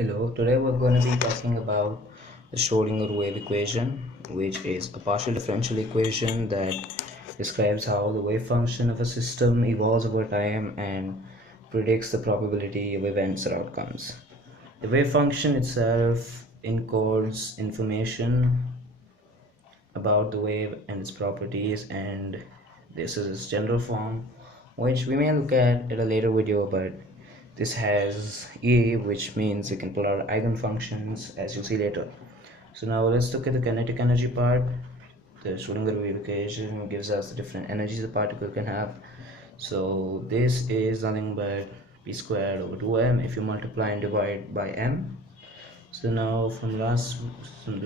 Hello, today we're going to be talking about the Schrödinger wave equation, which is a partial differential equation that describes how the wave function of a system evolves over time and predicts the probability of events or outcomes. The wave function itself encodes information about the wave and its properties, and this is its general form, which we may look at in a later video, but this has E, which means you can pull out eigenfunctions, as you'll see later. So now let's look at the kinetic energy part. The Schrödinger wave equation gives us the different energies a particle can have. So this is nothing but p squared over 2m if you multiply and divide by m. So now from the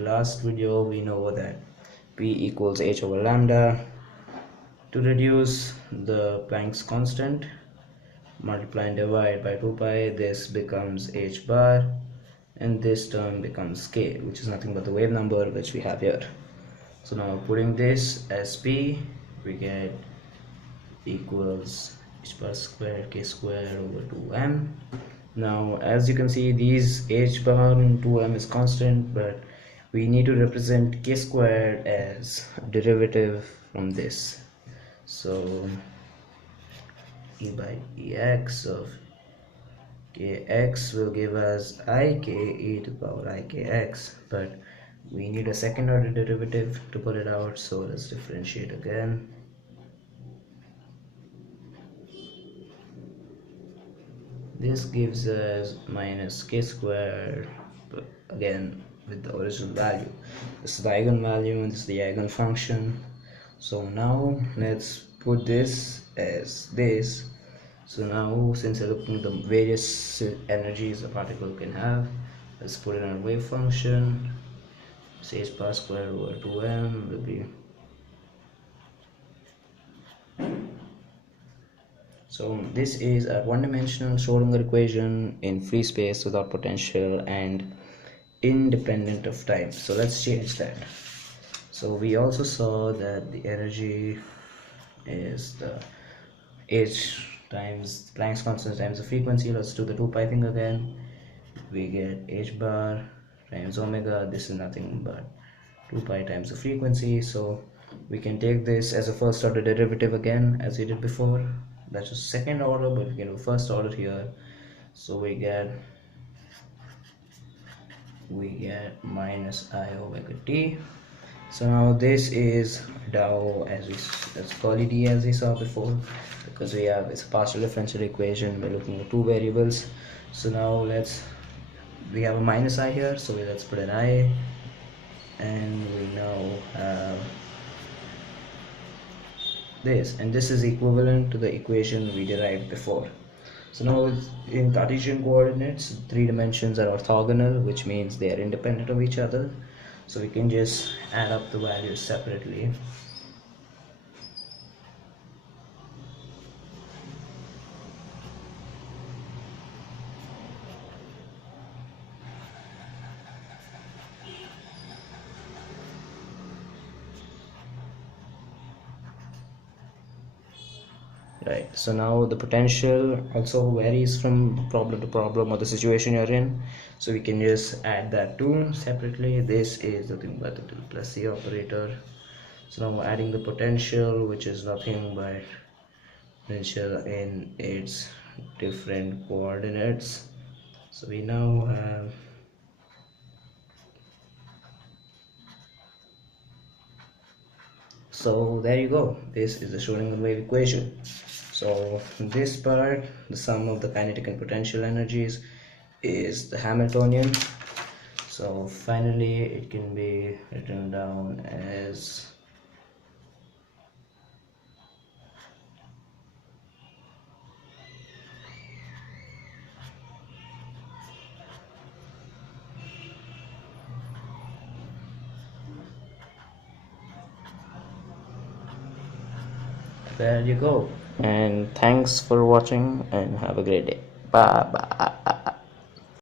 last video we know that p equals h over lambda. To reduce the Planck's constant, multiply and divide by 2 pi, this becomes h bar, and this term becomes k, which is nothing but the wave number which we have here. So now putting this as p, we get equals h bar squared k squared over 2m. Now as you can see, these h bar and 2m is constant, but we need to represent k squared as derivative from this. So e by ex of kx will give us ik e to the power ikx, but we need a second order derivative to put it out, so let's differentiate again. This gives us minus k squared, but again with the original value. This is the eigenvalue and this is the eigenfunction. So now let's put this as this. So now since we're looking at the various energies a particle can have, let's put it in a wave function. Say h bar squared over 2m will be, so this is a one-dimensional Schrödinger equation in free space without potential and independent of time. So let's change that. So we also saw that the energy is the h times Planck's constant times the frequency. Let's do the 2 pi thing again. We get h bar times omega. This is nothing but 2 pi times the frequency. So we can take this as a first order derivative again, as we did before. That's just second order, but we can do first order here. So we get minus I omega t. So now this is dou as curly d as we saw before, because it's a partial differential equation. We're looking at two variables. So now we have a minus I here, so let's put an I, and we now have this, and this is equivalent to the equation we derived before. So now in Cartesian coordinates, 3 dimensions are orthogonal, which means they are independent of each other. So we can just add up the values separately. Right, so now the potential also varies from problem to problem or the situation you're in, so we can just add that too separately. This is nothing but the plus C operator. So now adding the potential, which is nothing but potential in its different coordinates. So we now have so there you go. This is the Schrödinger wave equation. So this part, the sum of the kinetic and potential energies, is the Hamiltonian. So finally it can be written down as there you go. And thanks for watching and have a great day. Bye bye.